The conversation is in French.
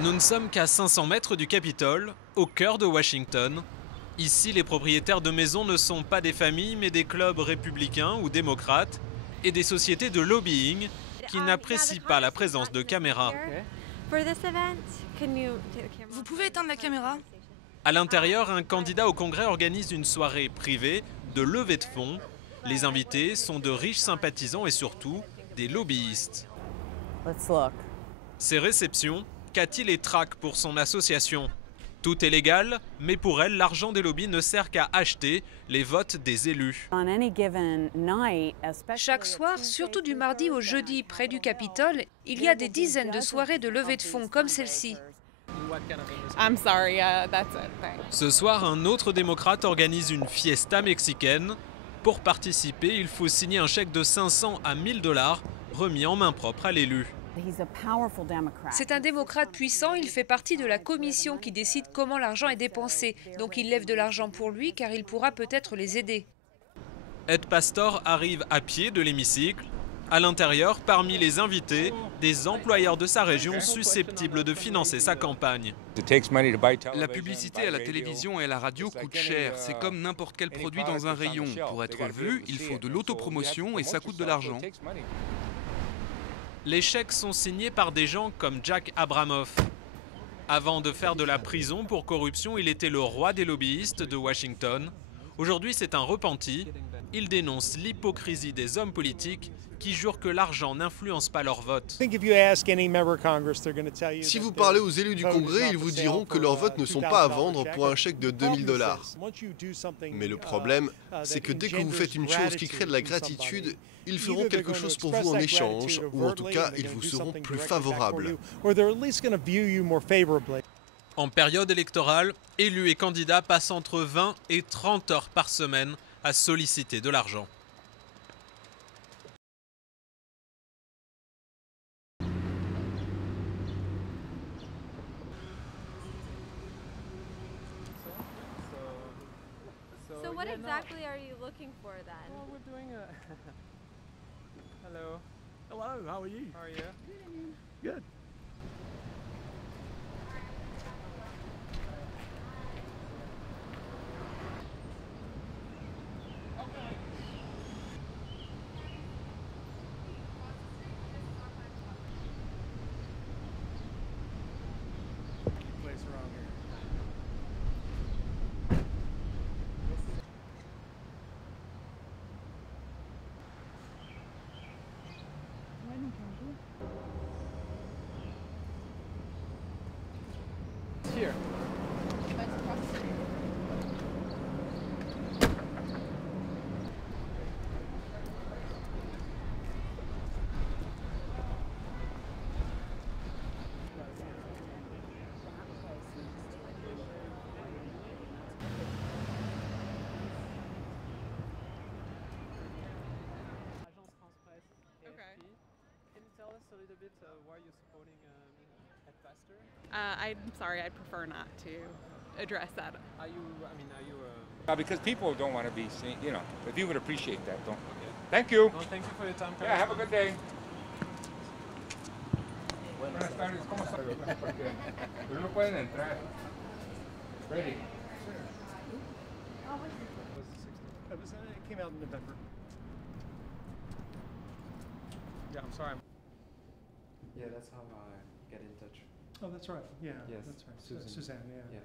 Nous ne sommes qu'à 500 mètres du Capitole, au cœur de Washington. Ici, les propriétaires de maisons ne sont pas des familles, mais des clubs républicains ou démocrates et des sociétés de lobbying qui n'apprécient pas la présence de caméras. Vous pouvez éteindre la caméra? À l'intérieur, un candidat au Congrès organise une soirée privée de levée de fonds. Les invités sont de riches sympathisants et surtout des lobbyistes. Ces réceptions, Cathy les traque pour son association. Tout est légal, mais pour elle, l'argent des lobbies ne sert qu'à acheter les votes des élus. Chaque soir, surtout du mardi au jeudi près du Capitole, il y a des dizaines de soirées de levée de fonds comme celle-ci. Ce soir, un autre démocrate organise une fiesta mexicaine. Pour participer, il faut signer un chèque de 500 à 1000 dollars remis en main propre à l'élu. C'est un démocrate puissant, il fait partie de la commission qui décide comment l'argent est dépensé. Donc il lève de l'argent pour lui car il pourra peut-être les aider. Ed Pastor arrive à pied de l'hémicycle. À l'intérieur, parmi les invités, des employeurs de sa région susceptibles de financer sa campagne. La publicité à la télévision et à la radio coûte cher. C'est comme n'importe quel produit dans un rayon. Pour être vu, il faut de l'autopromotion et ça coûte de l'argent. Les chèques sont signés par des gens comme Jack Abramoff. Avant de faire de la prison pour corruption, il était le roi des lobbyistes de Washington. Aujourd'hui, c'est un repenti. Il dénonce l'hypocrisie des hommes politiques qui jurent que l'argent n'influence pas leur vote. Si vous parlez aux élus du Congrès, ils vous diront que leurs votes ne sont pas à vendre pour un chèque de 2000 dollars. Mais le problème, c'est que dès que vous faites une chose qui crée de la gratitude, ils feront quelque chose pour vous en échange, ou en tout cas, ils vous seront plus favorables. En période électorale, élus et candidats passent entre 20 et 30 heures par semaine à solliciter de l'argent. So what exactly are you looking for then? Well, we're doing a... Hello. Hello, how are you? How are you? Good. Place around here. Here. Agence France Presse, AFP. Can you tell us a little bit why you're supporting Ed Pastor? I'm sorry, I prefer not to address that. Are you Because people don't want to be seen, you know, but you would appreciate that, don't you? Thank you. No, thank you for your time. Yeah, have a good day. Buenas tardes, ¿cómo están? Pero no pueden entrar. Ready. It came out in November. Yeah, I'm sorry. Yeah, that's how I get in touch. Oh, that's right. Yeah, Yes, that's right. Susan. Suzanne, yeah. Yeah.